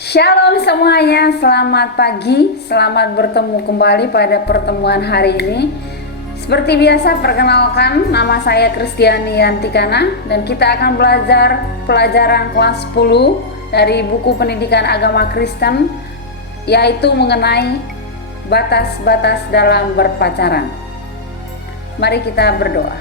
Shalom semuanya, selamat pagi, selamat bertemu kembali pada pertemuan hari ini. Seperti biasa, perkenalkan, nama saya Kristiani Yantikana dan kita akan belajar pelajaran kelas 10 dari buku pendidikan agama Kristen, yaitu mengenai batas-batas dalam berpacaran. Mari kita berdoa.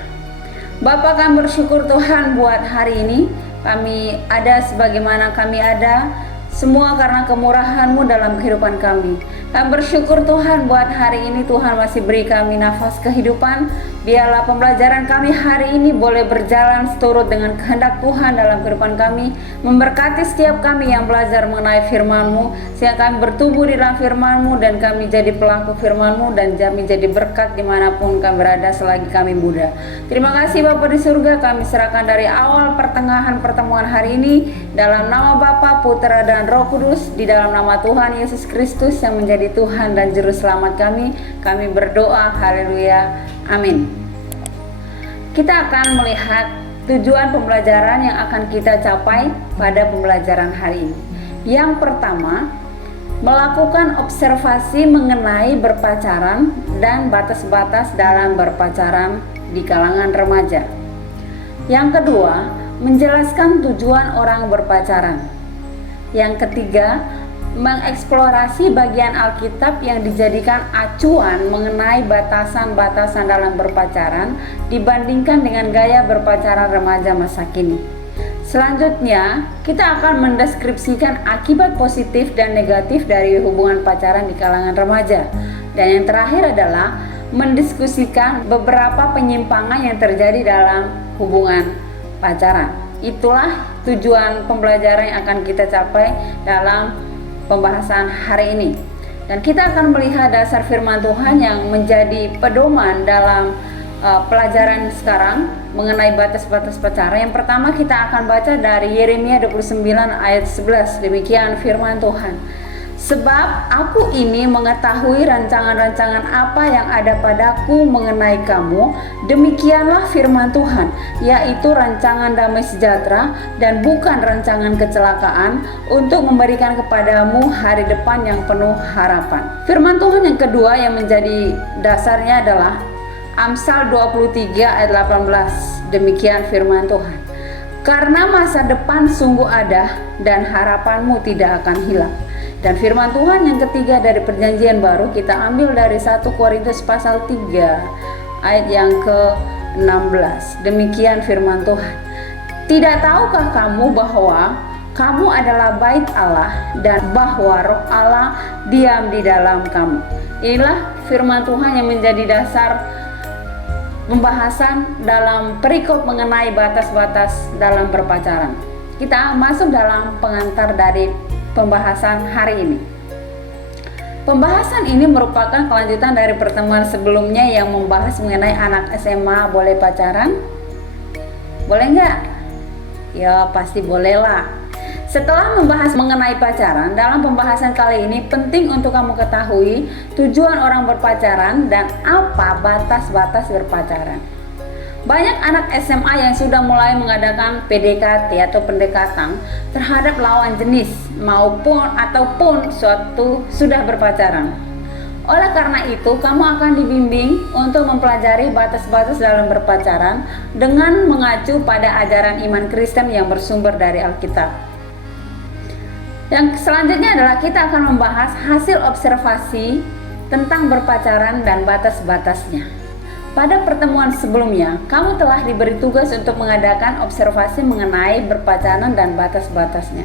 Bapa, kami bersyukur Tuhan buat hari ini. Kami ada sebagaimana kami ada, semua karena kemurahan-Mu dalam kehidupan kami. Kami bersyukur Tuhan buat hari ini Tuhan masih beri kami nafas kehidupan. Biarlah pembelajaran kami hari ini boleh berjalan seturut dengan kehendak Tuhan dalam kehidupan kami. Memberkati setiap kami yang belajar mengenai firman-Mu, sehingga kami bertumbuh di dalam firman-Mu dan kami jadi pelaku firman-Mu dan kami jadi berkat dimanapun kami berada selagi kami muda. Terima kasih Bapa di surga, kami serahkan dari awal pertengahan pertemuan hari ini dalam nama Bapa, Putra dan Roh Kudus, di dalam nama Tuhan Yesus Kristus yang menjadi Tuhan dan Juru Selamat kami berdoa, haleluya, amin. Kita akan melihat tujuan pembelajaran yang akan kita capai pada pembelajaran hari ini. Yang pertama, melakukan observasi mengenai berpacaran dan batas-batas dalam berpacaran di kalangan remaja. Yang kedua, menjelaskan tujuan orang berpacaran. Yang ketiga, mengeksplorasi bagian Alkitab yang dijadikan acuan mengenai batasan-batasan dalam berpacaran dibandingkan dengan gaya berpacaran remaja masa kini. Selanjutnya, kita akan mendeskripsikan akibat positif dan negatif dari hubungan pacaran di kalangan remaja. Dan yang terakhir adalah mendiskusikan beberapa penyimpangan yang terjadi dalam hubungan pacaran. Itulah tujuan pembelajaran yang akan kita capai dalam pembahasan hari ini. Dan kita akan melihat dasar firman Tuhan yang menjadi pedoman dalam pelajaran sekarang mengenai batas-batas pacaran. Yang pertama kita akan baca dari Yeremia 29 ayat 11. Demikian firman Tuhan. Sebab aku ini mengetahui rancangan-rancangan apa yang ada padaku mengenai kamu, demikianlah firman Tuhan, yaitu rancangan damai sejahtera dan bukan rancangan kecelakaan, untuk memberikan kepadamu hari depan yang penuh harapan. Firman Tuhan yang kedua yang menjadi dasarnya adalah Amsal 23 ayat 18. Demikian firman Tuhan. Karena masa depan sungguh ada dan harapanmu tidak akan hilang. Dan firman Tuhan yang ketiga dari perjanjian baru kita ambil dari 1 Korintus pasal 3 ayat yang ke-16. Demikian firman Tuhan. Tidak tahukah kamu bahwa kamu adalah bait Allah dan bahwa roh Allah diam di dalam kamu. Inilah firman Tuhan yang menjadi dasar pembahasan dalam perikop mengenai batas-batas dalam berpacaran. Kita masuk dalam pengantar dari pembahasan hari ini. Pembahasan ini merupakan kelanjutan dari pertemuan sebelumnya yang membahas mengenai anak SMA boleh pacaran? Boleh nggak? Ya pasti boleh lah. Setelah membahas mengenai pacaran, dalam pembahasan kali ini penting untuk kamu ketahui tujuan orang berpacaran dan apa batas-batas berpacaran. Banyak anak SMA yang sudah mulai mengadakan PDKT atau pendekatan terhadap lawan jenis ataupun suatu sudah berpacaran. Oleh karena itu, kamu akan dibimbing untuk mempelajari batas-batas dalam berpacaran dengan mengacu pada ajaran iman Kristen yang bersumber dari Alkitab. Yang selanjutnya adalah kita akan membahas hasil observasi tentang berpacaran dan batas-batasnya. Pada pertemuan sebelumnya, kamu telah diberi tugas untuk mengadakan observasi mengenai berpacaran dan batas-batasnya.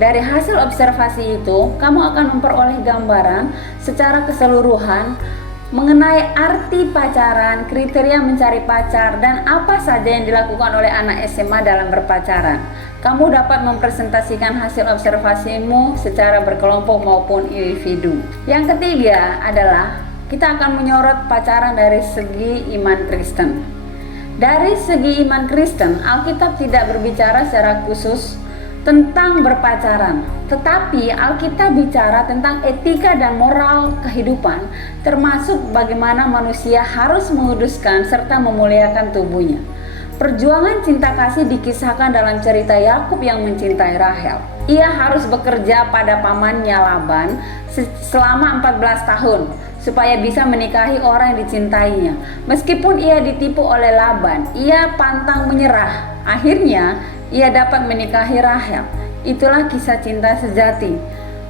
Dari hasil observasi itu, kamu akan memperoleh gambaran secara keseluruhan mengenai arti pacaran, kriteria mencari pacar, dan apa saja yang dilakukan oleh anak SMA dalam berpacaran. Kamu dapat mempresentasikan hasil observasimu secara berkelompok maupun individu. Yang ketiga adalah kita akan menyorot pacaran dari segi iman Kristen. Dari segi iman Kristen, Alkitab tidak berbicara secara khusus tentang berpacaran, tetapi Alkitab bicara tentang etika dan moral kehidupan, termasuk bagaimana manusia harus menguduskan serta memuliakan tubuhnya. Perjuangan cinta kasih dikisahkan dalam cerita Yakub yang mencintai Rahel. ia harus bekerja pada pamannya Laban selama 14 tahun supaya bisa menikahi orang yang dicintainya. Meskipun ia ditipu oleh Laban, ia pantang menyerah. Akhirnya ia dapat menikahi Rahel. Itulah kisah cinta sejati.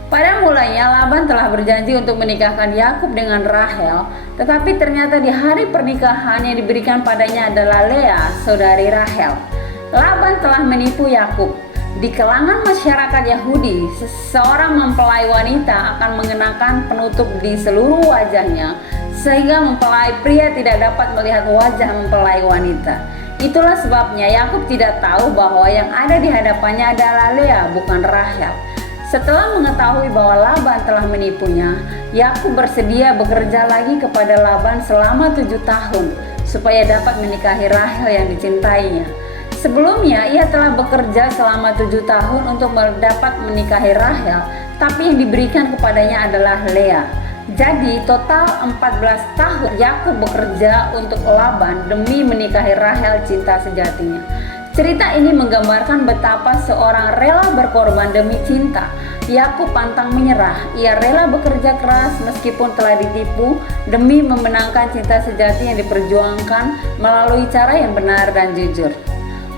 Pada mulanya Laban telah berjanji untuk menikahkan Yakub dengan Rahel, tetapi ternyata di hari pernikahan yang diberikan padanya adalah Lea, saudari Rahel. Laban telah menipu Yakub. Di kalangan masyarakat Yahudi, seorang mempelai wanita akan mengenakan penutup di seluruh wajahnya, sehingga mempelai pria tidak dapat melihat wajah mempelai wanita. Itulah sebabnya Yakub tidak tahu bahwa yang ada di hadapannya adalah Lea, bukan Rahel. Setelah mengetahui bahwa Laban telah menipunya, Yakub bersedia bekerja lagi kepada Laban selama 7 tahun supaya dapat menikahi Rahel yang dicintainya. Sebelumnya ia telah bekerja selama 7 tahun untuk dapat menikahi Rahel, tapi yang diberikan kepadanya adalah Lea. Jadi total 14 tahun Yakub bekerja untuk Laban demi menikahi Rahel cinta sejatinya. Cerita ini menggambarkan betapa seorang rela berkorban demi cinta. Yakub pantang menyerah. Ia rela bekerja keras meskipun telah ditipu demi memenangkan cinta sejati yang diperjuangkan melalui cara yang benar dan jujur.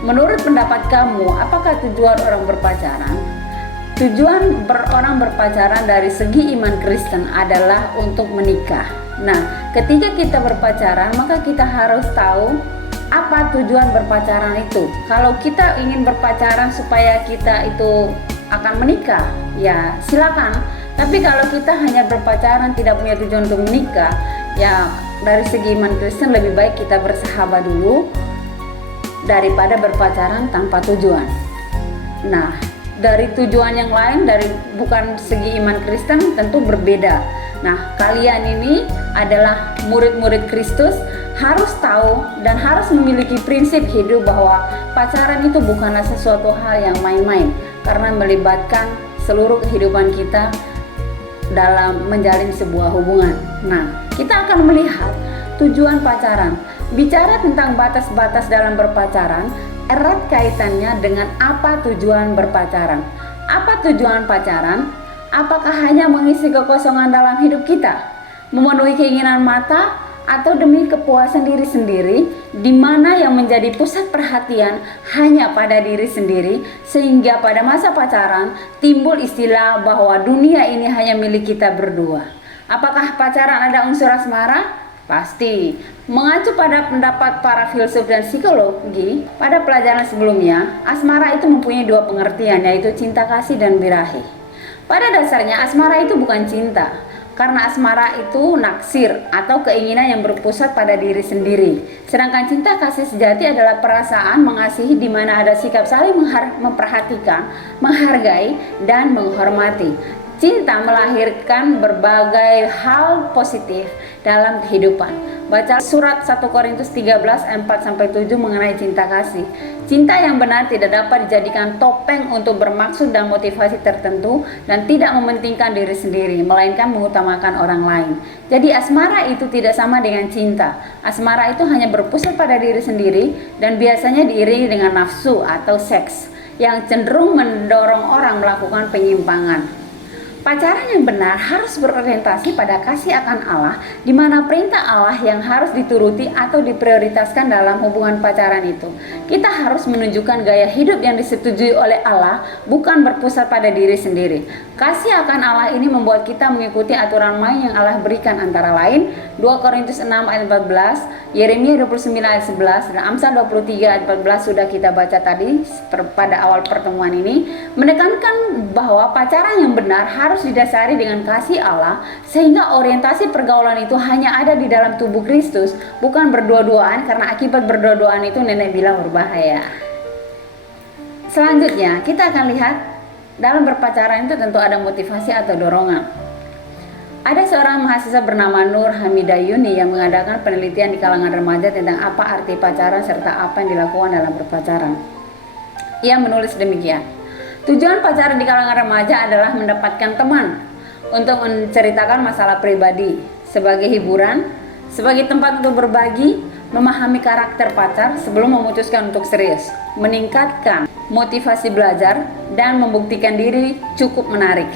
Menurut pendapat kamu, apakah tujuan orang berpacaran? Tujuan orang berpacaran dari segi iman Kristen adalah untuk menikah. Nah, ketika kita berpacaran, maka kita harus tahu apa tujuan berpacaran itu. Kalau kita ingin berpacaran supaya kita itu akan menikah, ya silakan. Tapi kalau kita hanya berpacaran tidak punya tujuan untuk menikah, ya dari segi iman Kristen lebih baik kita bersahabat dulu daripada berpacaran tanpa tujuan. Nah, dari tujuan yang lain, dari bukan segi iman Kristen tentu berbeda. Nah, kalian ini adalah murid-murid Kristus, harus tahu dan harus memiliki prinsip hidup bahwa pacaran itu bukanlah sesuatu hal yang main-main, karena melibatkan seluruh kehidupan kita dalam menjalin sebuah hubungan. Nah, kita akan melihat tujuan pacaran. Bicara tentang batas-batas dalam berpacaran, erat kaitannya dengan apa tujuan berpacaran. Apa tujuan pacaran? Apakah hanya mengisi kekosongan dalam hidup kita, memenuhi keinginan mata, atau demi kepuasan diri sendiri, di mana yang menjadi pusat perhatian hanya pada diri sendiri, sehingga pada masa pacaran timbul istilah bahwa dunia ini hanya milik kita berdua. Apakah pacaran ada unsur asmara? Pasti. Mengacu pada pendapat para filsuf dan psikologi, pada pelajaran sebelumnya, asmara itu mempunyai dua pengertian, yaitu cinta kasih dan birahi. Pada dasarnya asmara itu bukan cinta, karena asmara itu naksir atau keinginan yang berpusat pada diri sendiri. Sedangkan cinta kasih sejati adalah perasaan mengasihi di mana ada sikap saling memperhatikan, menghargai, dan menghormati. Cinta melahirkan berbagai hal positif dalam kehidupan. Baca surat 1 Korintus 13 ayat 4-7 mengenai cinta kasih. Cinta yang benar tidak dapat dijadikan topeng untuk bermaksud dan motivasi tertentu dan tidak mementingkan diri sendiri, melainkan mengutamakan orang lain. Jadi asmara itu tidak sama dengan cinta. Asmara itu hanya berpusat pada diri sendiri dan biasanya diiringi dengan nafsu atau seks yang cenderung mendorong orang melakukan penyimpangan. Pacaran yang benar harus berorientasi pada kasih akan Allah, di mana perintah Allah yang harus dituruti atau diprioritaskan dalam hubungan pacaran itu. Kita harus menunjukkan gaya hidup yang disetujui oleh Allah, bukan berpusat pada diri sendiri. Kasih akan Allah ini membuat kita mengikuti aturan main yang Allah berikan, antara lain 2 Korintus 6 ayat 14, Yeremia 29 ayat 11, dan Amsal 23 ayat 14 sudah kita baca tadi pada awal pertemuan ini, menekankan bahwa pacaran yang benar harus didasari dengan kasih Allah, sehingga orientasi pergaulan itu hanya ada di dalam tubuh Kristus, bukan berdua-duaan, karena akibat berdua-duaan itu nenek bilang berbahaya. Selanjutnya kita akan lihat dalam berpacaran itu tentu ada motivasi atau dorongan. Ada seorang mahasiswa bernama Nur Hamidah Yuni yang mengadakan penelitian di kalangan remaja tentang apa arti pacaran serta apa yang dilakukan dalam berpacaran. Ia menulis demikian: tujuan pacaran di kalangan remaja adalah mendapatkan teman untuk menceritakan masalah pribadi, sebagai hiburan, sebagai tempat untuk berbagi, memahami karakter pacar sebelum memutuskan untuk serius, meningkatkan motivasi belajar, dan membuktikan diri cukup menarik.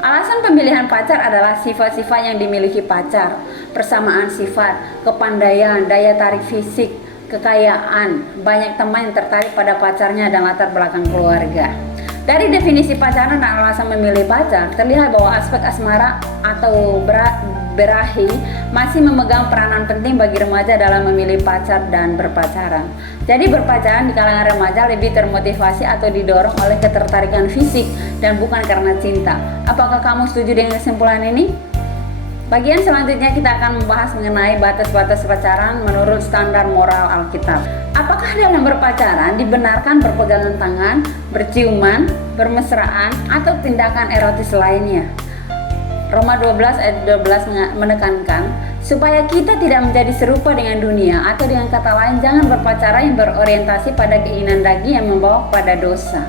Alasan pemilihan pacar adalah sifat-sifat yang dimiliki pacar, persamaan sifat, kepandaian, daya tarik fisik, kekayaan, banyak teman yang tertarik pada pacarnya, dan latar belakang keluarga. Dari definisi pacaran dan alasan memilih pacar, terlihat bahwa aspek asmara atau berahi masih memegang peranan penting bagi remaja dalam memilih pacar dan berpacaran. Jadi berpacaran di kalangan remaja lebih termotivasi atau didorong oleh ketertarikan fisik dan bukan karena cinta. Apakah kamu setuju dengan kesimpulan ini? Bagian selanjutnya kita akan membahas mengenai batas-batas pacaran menurut standar moral Alkitab. Apakah dalam berpacaran dibenarkan berpegangan tangan, berciuman, bermesraan, atau tindakan erotis lainnya? Roma 12 ayat 12 menekankan supaya kita tidak menjadi serupa dengan dunia, atau dengan kata lain jangan berpacaran yang berorientasi pada keinginan daging yang membawa pada dosa.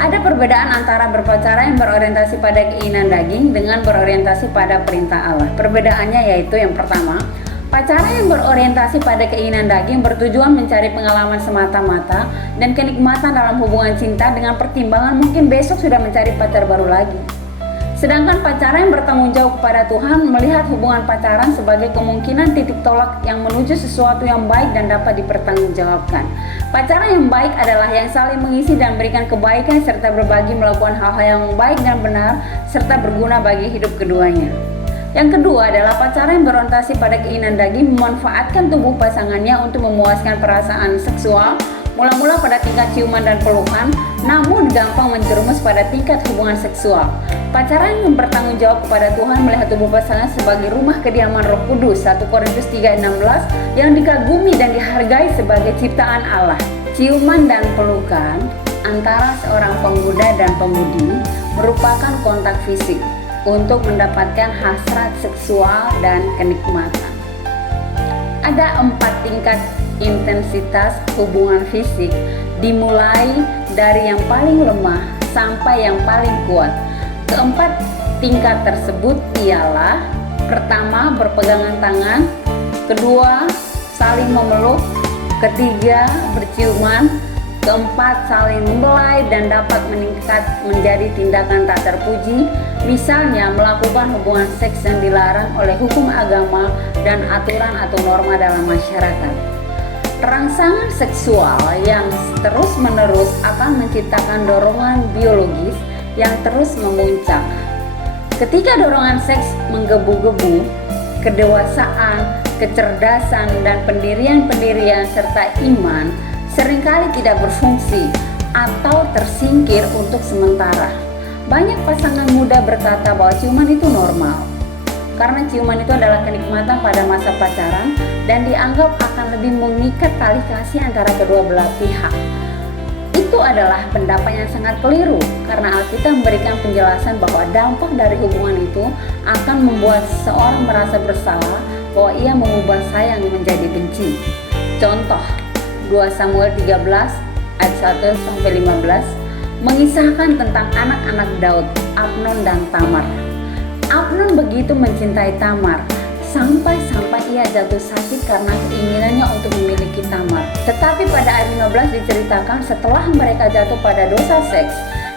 Ada perbedaan antara berpacaran yang berorientasi pada keinginan daging dengan berorientasi pada perintah Allah. Perbedaannya yaitu yang pertama, pacaran yang berorientasi pada keinginan daging bertujuan mencari pengalaman semata-mata dan kenikmatan dalam hubungan cinta dengan pertimbangan mungkin besok sudah mencari pacar baru lagi. Sedangkan pacaran yang bertanggung jawab kepada Tuhan melihat hubungan pacaran sebagai kemungkinan titik tolak yang menuju sesuatu yang baik dan dapat dipertanggungjawabkan. Pacaran yang baik adalah yang saling mengisi dan berikan kebaikan serta berbagi melakukan hal-hal yang baik dan benar serta berguna bagi hidup keduanya. Yang kedua adalah pacaran yang berorientasi pada keinginan daging memanfaatkan tubuh pasangannya untuk memuaskan perasaan seksual, mula-mula pada tingkat ciuman dan pelukan, namun gampang menjerumus pada tingkat hubungan seksual. Pacaran yang bertanggung jawab kepada Tuhan melihat tubuh pasangan sebagai rumah kediaman Roh Kudus, 1 Korintus 3:16, yang dikagumi dan dihargai sebagai ciptaan Allah. Ciuman dan pelukan antara seorang pemuda dan pemudi merupakan kontak fisik untuk mendapatkan hasrat seksual dan kenikmatan. Ada 4 tingkat intensitas hubungan fisik, dimulai dari yang paling lemah sampai yang paling kuat. Keempat tingkat tersebut ialah: pertama, berpegangan tangan; kedua, saling memeluk; ketiga, berciuman; keempat, saling membelai dan dapat meningkat menjadi tindakan tak terpuji, misalnya melakukan hubungan seks yang dilarang oleh hukum agama dan aturan atau norma dalam masyarakat. Rangsangan seksual yang terus-menerus akan menciptakan dorongan biologis yang terus memuncak. Ketika dorongan seks menggebu-gebu, kedewasaan, kecerdasan, dan pendirian-pendirian serta iman seringkali tidak berfungsi atau tersingkir untuk sementara. Banyak pasangan muda berkata bahwa ciuman itu normal, karena ciuman itu adalah kenikmatan pada masa pacaran dan dianggap akan lebih mengikat tali kasih antara kedua belah pihak. Itu adalah pendapat yang sangat keliru, karena Alkitab memberikan penjelasan bahwa dampak dari hubungan itu akan membuat seseorang merasa bersalah bahwa ia mengubah sayang menjadi benci. Contoh, 2 Samuel 13 ayat 1-15 mengisahkan tentang anak-anak Daud, Amnon dan Tamar. Amnon begitu mencintai Tamar sampai-sampai ia jatuh sakit karena keinginannya untuk memiliki Tamar. Tetapi pada ayat 15 diceritakan setelah mereka jatuh pada dosa seks,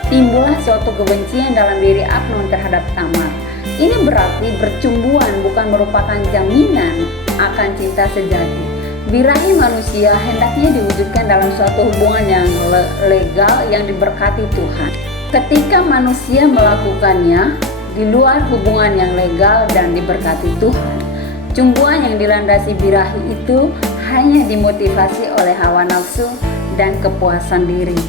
timbullah suatu kebencian dalam diri Amnon terhadap Tamar. Ini berarti bercumbuan bukan merupakan jaminan akan cinta sejati. Birahi manusia hendaknya diwujudkan dalam suatu hubungan yang legal yang diberkati Tuhan. Ketika manusia melakukannya di luar hubungan yang legal dan diberkati Tuhan, cumbuan yang dilandasi birahi itu hanya dimotivasi oleh hawa nafsu dan kepuasan diri.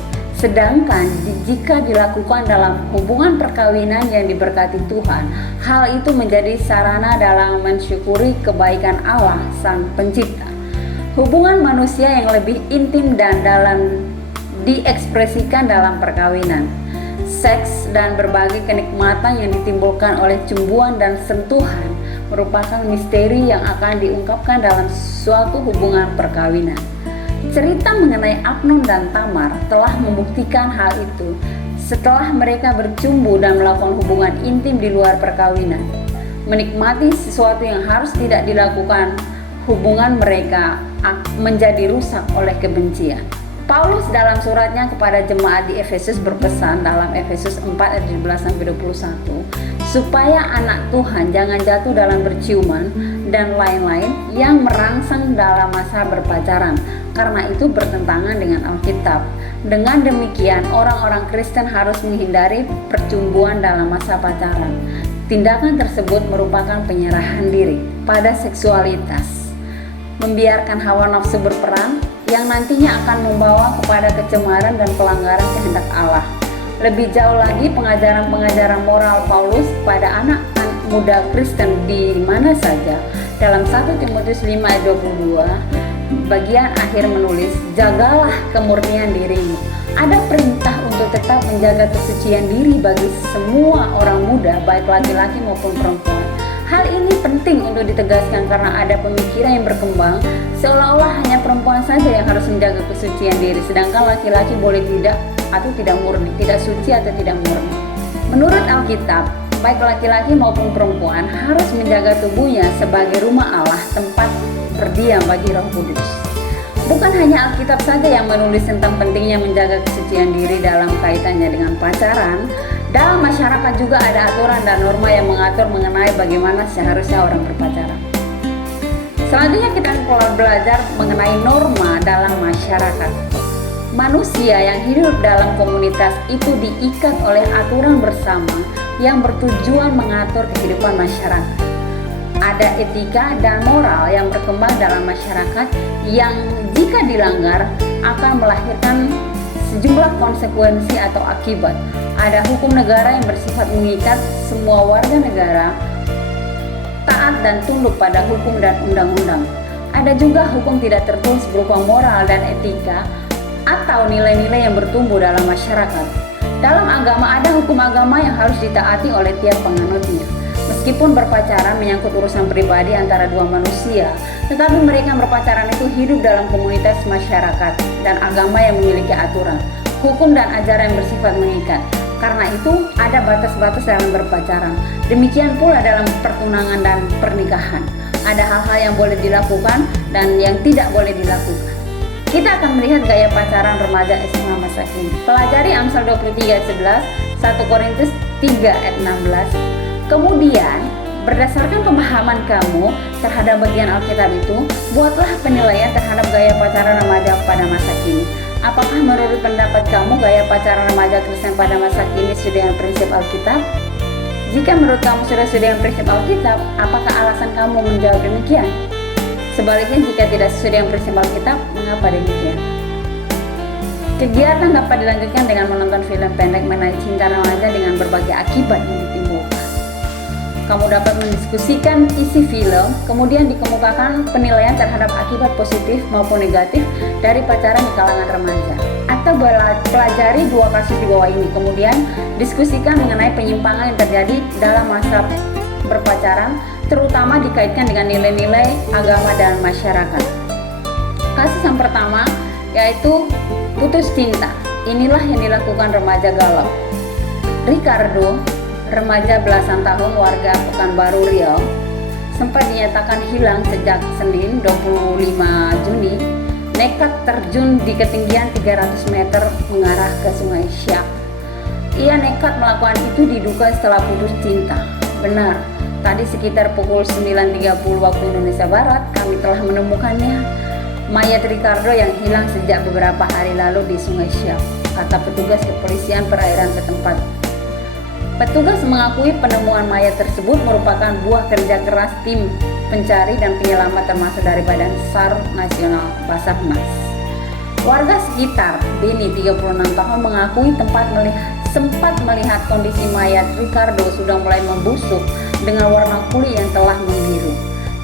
Sedangkan jika dilakukan dalam hubungan perkawinan yang diberkati Tuhan, hal itu menjadi sarana dalam mensyukuri kebaikan Allah Sang Pencipta. Hubungan manusia yang lebih intim dan dalam diekspresikan dalam perkawinan. Seks dan berbagai kenikmatan yang ditimbulkan oleh cumbuan dan sentuhan merupakan misteri yang akan diungkapkan dalam suatu hubungan perkawinan. Cerita mengenai Amnon dan Tamar telah membuktikan hal itu setelah mereka bercumbu dan melakukan hubungan intim di luar perkawinan. Menikmati sesuatu yang harus tidak dilakukan, hubungan mereka menjadi rusak oleh kebencian. Paulus dalam suratnya kepada jemaat di Efesus berpesan dalam Efesus 4 ayat 17-21 supaya anak Tuhan jangan jatuh dalam berciuman dan lain-lain yang merangsang dalam masa berpacaran, karena itu bertentangan dengan Alkitab. Dengan demikian, orang-orang Kristen harus menghindari percumbuan dalam masa pacaran. Tindakan tersebut merupakan penyerahan diri pada seksualitas, membiarkan hawa nafsu berperan yang nantinya akan membawa kepada kecemaran dan pelanggaran kehendak Allah. Lebih jauh lagi, pengajaran-pengajaran moral Paulus pada anak muda Kristen di mana saja. Dalam 1 Timotius 5 ayat 22, bagian akhir menulis, jagalah kemurnian dirimu. Ada perintah untuk tetap menjaga kesucian diri bagi semua orang muda, baik laki-laki maupun perempuan. Hal ini penting untuk ditegaskan karena ada pemikiran yang berkembang seolah-olah hanya perempuan saja yang harus menjaga kesucian diri, sedangkan laki-laki boleh tidak atau tidak murni, tidak suci atau tidak murni. Menurut Alkitab, baik laki-laki maupun perempuan harus menjaga tubuhnya sebagai rumah Allah, tempat terdiam bagi Roh Kudus. Bukan hanya Alkitab saja yang menulis tentang pentingnya menjaga kesucian diri dalam kaitannya dengan pacaran. Dalam masyarakat juga ada aturan dan norma yang mengatur mengenai bagaimana seharusnya orang berpacaran. Selanjutnya kita akan belajar mengenai norma dalam masyarakat. Manusia yang hidup dalam komunitas itu diikat oleh aturan bersama yang bertujuan mengatur kehidupan masyarakat. Ada etika dan moral yang berkembang dalam masyarakat yang jika dilanggar akan melahirkan sejumlah konsekuensi atau akibat. Ada hukum negara yang bersifat mengikat semua warga negara taat dan tunduk pada hukum dan undang-undang. Ada juga hukum tidak tertulis berupa moral dan etika atau nilai-nilai yang bertumbuh dalam masyarakat. Dalam agama ada hukum agama yang harus ditaati oleh tiap penganutnya. Meskipun berpacaran menyangkut urusan pribadi antara dua manusia, tetapi mereka berpacaran itu hidup dalam komunitas masyarakat dan agama yang memiliki aturan, hukum dan ajaran yang bersifat mengikat. Karena itu ada batas-batas dalam berpacaran. Demikian pula dalam pertunangan dan pernikahan. Ada hal-hal yang boleh dilakukan dan yang tidak boleh dilakukan. Kita akan melihat gaya pacaran remaja SMA masa kini. Pelajari Amsal 23 ayat 11, 1 Korintus 3 ayat 16. Kemudian, berdasarkan pemahaman kamu terhadap bagian Alkitab itu, buatlah penilaian terhadap gaya pacaran remaja pada masa kini. Apakah menurut pendapat kamu gaya pacaran remaja Kristen pada masa kini sesuai dengan prinsip Alkitab? Jika menurut kamu sudah sesuai dengan prinsip Alkitab, apakah alasan kamu menjawab demikian? Sebaliknya, jika tidak sesuai dengan prinsip Alkitab, mengapa demikian? Kegiatan dapat dilanjutkan dengan menonton film pendek mengenai cinta remaja dengan berbagai akibat yang ditimbulkan. Kamu dapat mendiskusikan isi film, kemudian dikemukakan penilaian terhadap akibat positif maupun negatif dari pacaran di kalangan remaja. Atau pelajari dua kasus di bawah ini, kemudian diskusikan mengenai penyimpangan yang terjadi dalam masa berpacaran, terutama dikaitkan dengan nilai-nilai agama dan masyarakat. Kasus yang pertama yaitu putus cinta. Inilah yang dilakukan remaja galau. Ricardo, remaja belasan tahun warga Pekanbaru Riau, sempat dinyatakan hilang sejak Senin 25 Juni, nekat terjun di ketinggian 300 meter mengarah ke Sungai Siak. Ia nekat melakukan itu diduga setelah putus cinta. Benar, tadi sekitar pukul 9.30 waktu Indonesia Barat kami telah menemukannya, mayat Ricardo yang hilang sejak beberapa hari lalu di Sungai Siak, kata petugas kepolisian perairan setempat. Petugas mengakui penemuan mayat tersebut merupakan buah kerja keras tim pencari dan penyelamat termasuk dari Badan SAR Nasional Basarnas. Warga sekitar, Beni 36 tahun, mengakui sempat melihat kondisi mayat Ricardo sudah mulai membusuk dengan warna kulit yang telah membiru.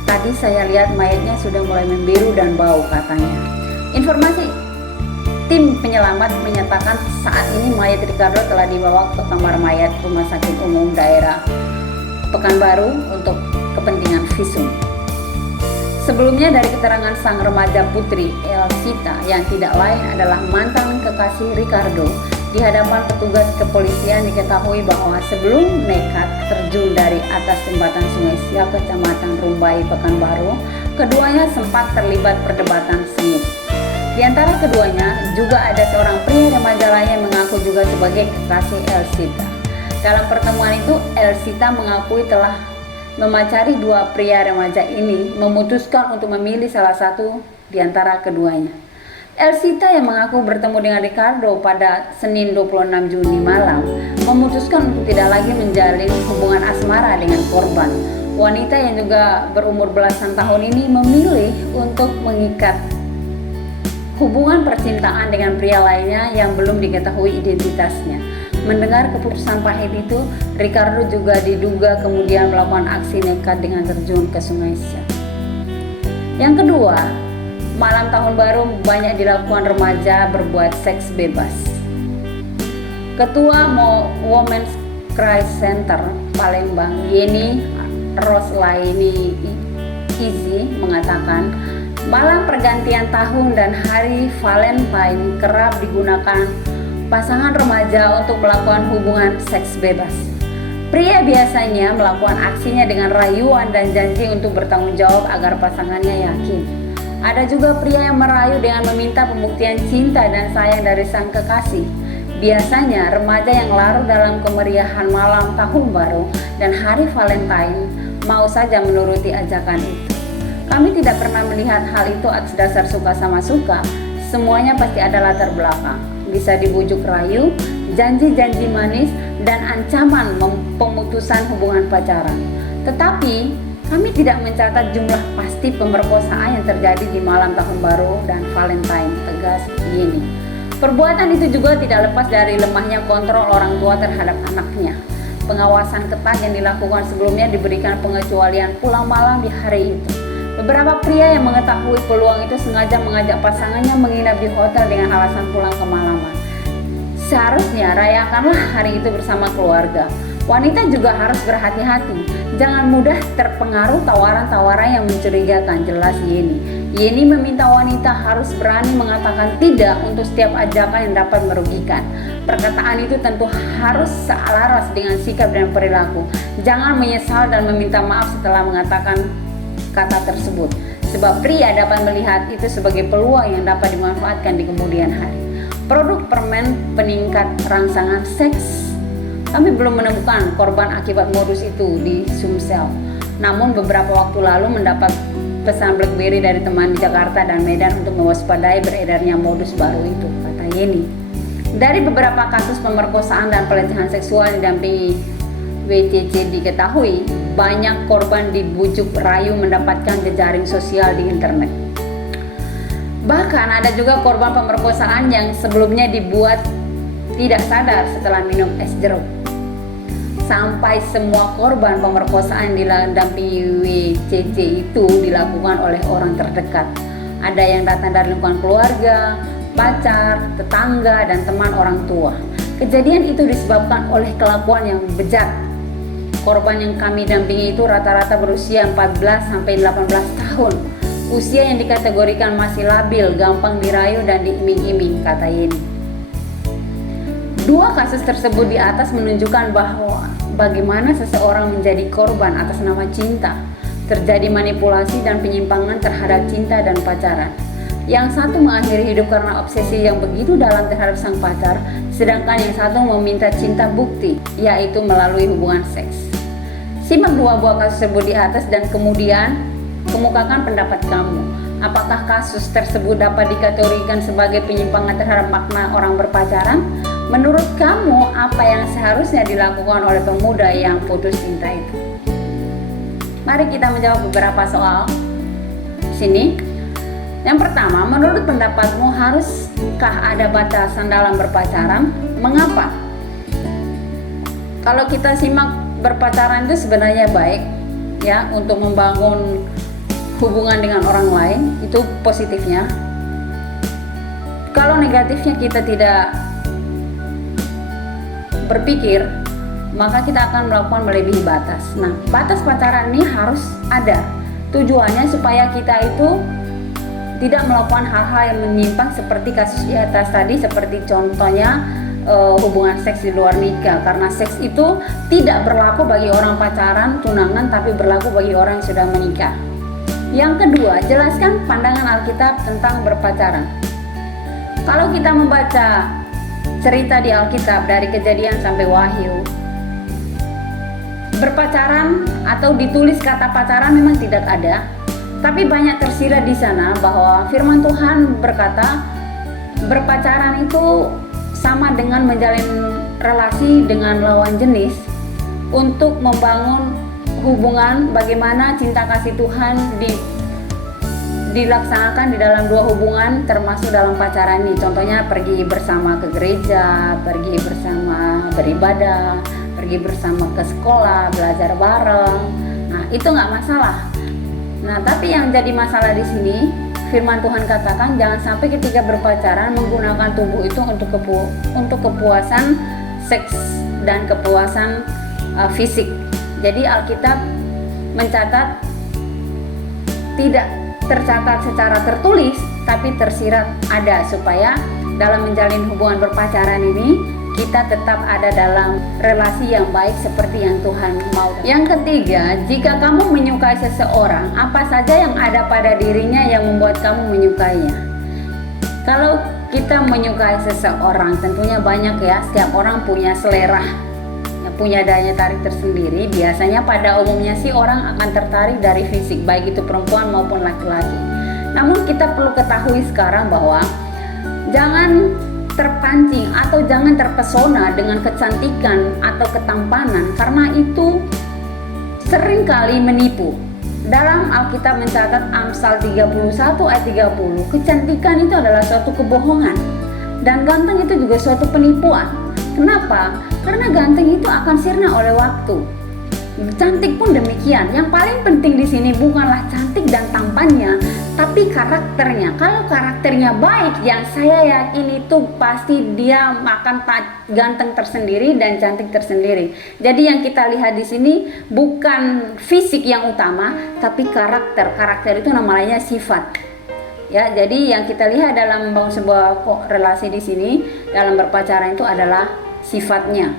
Tadi saya lihat mayatnya sudah mulai membiru dan bau, katanya. Informasi tim penyelamat menyatakan saat ini mayat Ricardo telah dibawa ke kamar mayat Rumah Sakit Umum Daerah Pekanbaru untuk kepentingan visum. Sebelumnya dari keterangan sang remaja putri Elsita yang tidak lain adalah mantan kekasih Ricardo, di hadapan petugas kepolisian diketahui bahwa sebelum nekat terjun dari atas jembatan Sungai Siak Kecamatan Rumbai Pekanbaru, keduanya sempat terlibat perdebatan sengit. Di antara keduanya juga ada seorang pria remaja lain yang mengaku juga sebagai kekasih Elsita. Dalam pertemuan itu, Elsita mengakui telah memacari dua pria remaja ini, memutuskan untuk memilih salah satu di antara keduanya. Elsita yang mengaku bertemu dengan Ricardo pada Senin 26 Juni malam memutuskan untuk tidak lagi menjalin hubungan asmara dengan korban. Wanita yang juga berumur belasan tahun ini memilih untuk mengikat hubungan percintaan dengan pria lainnya yang belum diketahui identitasnya. Mendengar keputusan pahit itu, Ricardo juga diduga kemudian melakukan aksi nekat dengan terjun ke Sungai Siak. Yang kedua, malam tahun baru banyak dilakukan remaja berbuat seks bebas. Ketua Women's Crisis Center Palembang, Yeni Roslaini Izi mengatakan, malam pergantian tahun dan hari Valentine kerap digunakan pasangan remaja untuk melakukan hubungan seks bebas. Pria biasanya melakukan aksinya dengan rayuan dan janji untuk bertanggung jawab agar pasangannya yakin. Ada juga pria yang merayu dengan meminta pembuktian cinta dan sayang dari sang kekasih. Biasanya remaja yang larut dalam kemeriahan malam tahun baru dan hari Valentine mau saja menuruti ajakan itu. Kami tidak pernah melihat hal itu atas dasar suka sama suka. Semuanya pasti ada latar belakang. Bisa dibujuk rayu, janji-janji manis, dan ancaman pemutusan hubungan pacaran. Tetapi kami tidak mencatat jumlah pasti pemerkosaan yang terjadi di malam tahun baru dan Valentine, tegas Yeni. Perbuatan itu juga tidak lepas dari lemahnya kontrol orang tua terhadap anaknya. Pengawasan ketat yang dilakukan sebelumnya diberikan pengecualian pulang malam di hari itu. Beberapa pria yang mengetahui peluang itu sengaja mengajak pasangannya menginap di hotel dengan alasan pulang kemalaman. Seharusnya rayakanlah hari itu bersama keluarga. Wanita juga harus berhati-hati. Jangan mudah terpengaruh tawaran-tawaran yang mencurigakan, jelas Yeni. Yeni meminta wanita harus berani mengatakan tidak untuk setiap ajakan yang dapat merugikan. Perkataan itu tentu harus selaras dengan sikap dan perilaku. Jangan menyesal dan meminta maaf setelah mengatakan kata tersebut, sebab pria dapat melihat itu sebagai peluang yang dapat dimanfaatkan di kemudian hari. Produk permen peningkat rangsangan seks. Kami belum menemukan korban akibat modus itu di Sumsel. Namun beberapa waktu lalu mendapat pesan BlackBerry dari teman di Jakarta dan Medan untuk mewaspadai beredarnya modus baru itu, kata Yeni. Dari beberapa kasus pemerkosaan dan pelecehan seksual didampingi WCC diketahui, banyak korban dibujuk rayu mendapatkan jejaring sosial di internet. Bahkan ada juga korban pemerkosaan yang sebelumnya dibuat tidak sadar setelah minum es jeruk. Sampai semua korban pemerkosaan didampingi WCC itu dilakukan oleh orang terdekat. Ada yang datang dari lingkungan keluarga, pacar, tetangga, dan teman orang tua. Kejadian itu disebabkan oleh kelakuan yang bejat. Korban yang kami dampingi itu rata-rata berusia 14-18 tahun. Usia yang dikategorikan masih labil, gampang dirayu dan diiming-iming, kata Yeni. Dua kasus tersebut di atas menunjukkan bahwa bagaimana seseorang menjadi korban atas nama cinta. Terjadi manipulasi dan penyimpangan terhadap cinta dan pacaran. Yang satu mengakhiri hidup karena obsesi yang begitu dalam terhadap sang pacar, sedangkan yang satu meminta cinta bukti, yaitu melalui hubungan seks. Simak dua buah kasus tersebut di atas dan kemudian kemukakan pendapat kamu. Apakah kasus tersebut dapat dikategorikan sebagai penyimpangan terhadap makna orang berpacaran? Menurut kamu, apa yang seharusnya dilakukan oleh pemuda yang putus cinta itu? Mari kita menjawab beberapa soal di sini. Yang pertama, menurut pendapatmu haruskah ada batasan dalam berpacaran? Mengapa? Kalau kita simak, berpacaran itu sebenarnya baik ya untuk membangun hubungan dengan orang lain, itu positifnya. Kalau negatifnya kita tidak berpikir, maka kita akan melakukan melebihi batas. Nah, batas pacaran ini harus ada. Tujuannya supaya kita itu tidak melakukan hal-hal yang menyimpang seperti kasus di atas tadi, seperti contohnya hubungan seks di luar nikah, karena seks itu tidak berlaku bagi orang pacaran, tunangan, tapi berlaku bagi orang yang sudah menikah. Yang kedua, jelaskan pandangan Alkitab tentang berpacaran. Kalau kita membaca cerita di Alkitab dari Kejadian sampai Wahyu, berpacaran atau ditulis kata pacaran memang tidak ada, tapi banyak tersirat di sana bahwa firman Tuhan berkata berpacaran itu sama dengan menjalin relasi dengan lawan jenis untuk membangun hubungan, bagaimana cinta kasih Tuhan dilaksanakan di dalam dua hubungan, termasuk dalam pacaran ini. Contohnya pergi bersama ke gereja, pergi bersama beribadah, pergi bersama ke sekolah, belajar bareng. Nah, itu nggak masalah. Nah, tapi yang jadi masalah di sini, firman Tuhan katakan jangan sampai ketika berpacaran menggunakan tubuh itu untuk kepuasan seks dan kepuasan fisik. Jadi Alkitab mencatat tidak tercatat secara tertulis, tapi tersirat ada, supaya dalam menjalin hubungan berpacaran ini kita tetap ada dalam relasi yang baik seperti yang Tuhan mau. Yang ketiga, jika kamu menyukai seseorang, apa saja yang ada pada dirinya yang membuat kamu menyukainya? Kalau kita menyukai seseorang, tentunya banyak ya, setiap orang punya selera, punya daya tarik tersendiri. Biasanya pada umumnya sih orang akan tertarik dari fisik, baik itu perempuan maupun laki-laki. Namun kita perlu ketahui sekarang bahwa jangan terpancing atau jangan terpesona dengan kecantikan atau ketampanan, karena itu seringkali menipu. Dalam Alkitab mencatat Amsal 31 ayat 30, kecantikan itu adalah suatu kebohongan dan ganteng itu juga suatu penipuan. Kenapa? Karena ganteng itu akan sirna oleh waktu. Cantik pun demikian. Yang paling penting di sini bukanlah cantik dan tampannya, tapi karakternya. Kalau karakternya baik, yang saya yakin itu pasti dia akan ganteng tersendiri dan cantik tersendiri. Jadi yang kita lihat di sini bukan fisik yang utama, tapi karakter. Karakter itu namanya sifat. Ya, jadi yang kita lihat dalam membangun sebuah relasi di sini dalam berpacaran itu adalah sifatnya,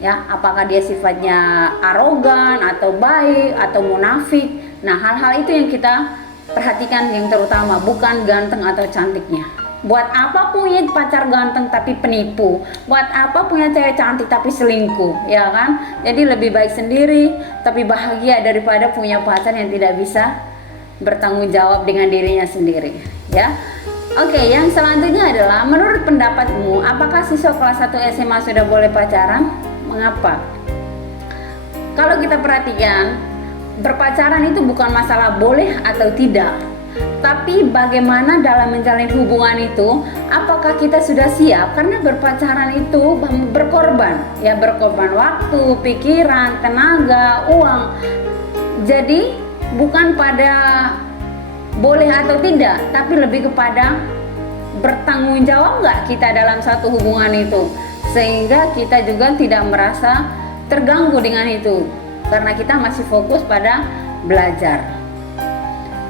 ya, apakah dia sifatnya arogan atau baik atau munafik. Nah, hal-hal itu yang kita perhatikan yang terutama, bukan ganteng atau cantiknya. Buat apa punya pacar ganteng tapi penipu? Buat apa punya cewek cantik tapi selingkuh, ya kan? Jadi lebih baik sendiri tapi bahagia daripada punya pacar yang tidak bisa bertanggung jawab dengan dirinya sendiri, ya. Oke, yang selanjutnya adalah menurut pendapatmu, apakah siswa kelas 1 SMA sudah boleh pacaran? Mengapa? Kalau kita perhatikan, berpacaran itu bukan masalah boleh atau tidak, tapi bagaimana dalam menjalin hubungan itu, apakah kita sudah siap? Karena berpacaran itu berkorban, ya, berkorban waktu, pikiran, tenaga, uang. Jadi bukan pada boleh atau tidak, tapi lebih kepada bertanggung jawab nggak kita dalam satu hubungan itu, sehingga kita juga tidak merasa terganggu dengan itu, karena kita masih fokus pada belajar.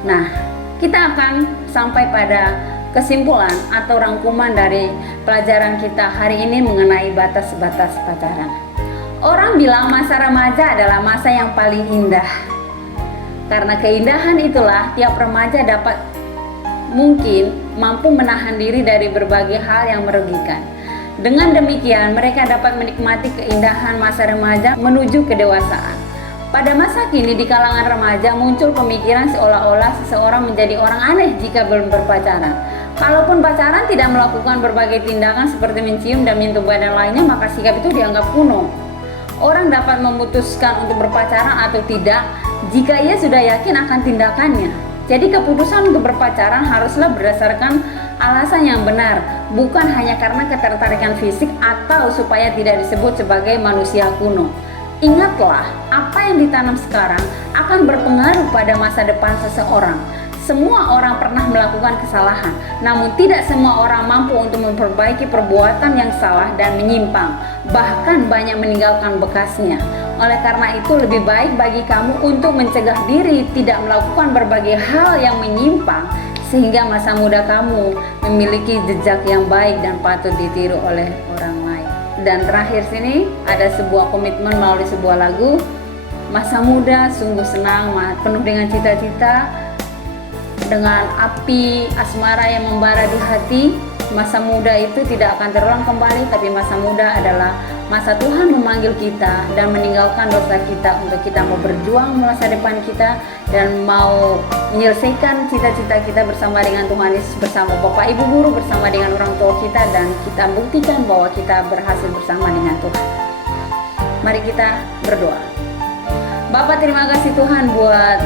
Nah, kita akan sampai pada kesimpulan atau rangkuman dari pelajaran kita hari ini mengenai batas-batas pacaran. Orang bilang masa remaja adalah masa yang paling indah. Karena keindahan itulah tiap remaja dapat mungkin mampu menahan diri dari berbagai hal yang merugikan. Dengan demikian mereka dapat menikmati keindahan masa remaja menuju kedewasaan. Pada masa kini di kalangan remaja muncul pemikiran seolah-olah seseorang menjadi orang aneh jika belum berpacaran. Kalaupun pacaran tidak melakukan berbagai tindakan seperti mencium dan menyentuh badan lainnya, maka sikap itu dianggap kuno. Orang dapat memutuskan untuk berpacaran atau tidak jika ia sudah yakin akan tindakannya. Jadi keputusan untuk berpacaran haruslah berdasarkan alasan yang benar, bukan hanya karena ketertarikan fisik atau supaya tidak disebut sebagai manusia kuno. Ingatlah, apa yang ditanam sekarang akan berpengaruh pada masa depan seseorang. Semua orang pernah melakukan kesalahan, namun tidak semua orang mampu untuk memperbaiki perbuatan yang salah dan menyimpang, bahkan banyak meninggalkan bekasnya. Oleh karena itu lebih baik bagi kamu untuk mencegah diri tidak melakukan berbagai hal yang menyimpang, sehingga masa muda kamu memiliki jejak yang baik dan patut ditiru oleh orang lain. Dan terakhir sini ada sebuah komitmen melalui sebuah lagu. Masa muda sungguh senang, penuh dengan cita-cita, dengan api asmara yang membara di hati. masa muda itu tidak akan terulang kembali, tapi masa muda adalah masa Tuhan memanggil kita dan meninggalkan dosa kita untuk kita mau berjuang masa depan kita dan mau menyelesaikan cita-cita kita bersama dengan Tuhan Yesus, bersama Bapak Ibu Guru, bersama dengan orang tua kita, dan kita buktikan bahwa kita berhasil bersama dengan Tuhan. Mari kita berdoa. Bapak, terima kasih Tuhan buat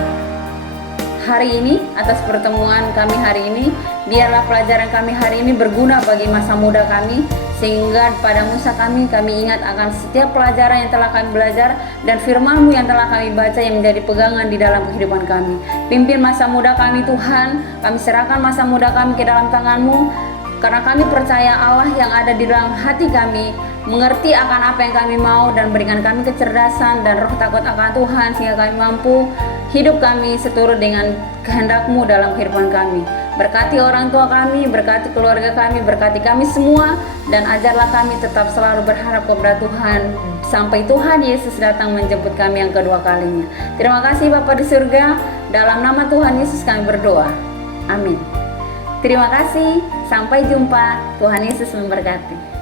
hari ini, atas pertemuan kami hari ini. Biarlah pelajaran kami hari ini berguna bagi masa muda kami, sehingga pada masa kami ingat akan setiap pelajaran yang telah kami belajar dan firman-Mu yang telah kami baca yang menjadi pegangan di dalam kehidupan kami. Pimpin masa muda kami Tuhan, kami serahkan masa muda kami ke dalam tangan-Mu, karena kami percaya Allah yang ada di dalam hati kami mengerti akan apa yang kami mau dan berikan kami kecerdasan dan roh takut akan Tuhan, sehingga kami mampu hidup kami seturut dengan kehendak-Mu dalam kehidupan kami. Berkati orang tua kami, berkati keluarga kami, berkati kami semua, dan ajarlah kami tetap selalu berharap kepada Tuhan sampai Tuhan Yesus datang menjemput kami yang kedua kalinya. Terima kasih Bapa di surga, dalam nama Tuhan Yesus kami berdoa. Amin. Terima kasih, sampai jumpa. Tuhan Yesus memberkati.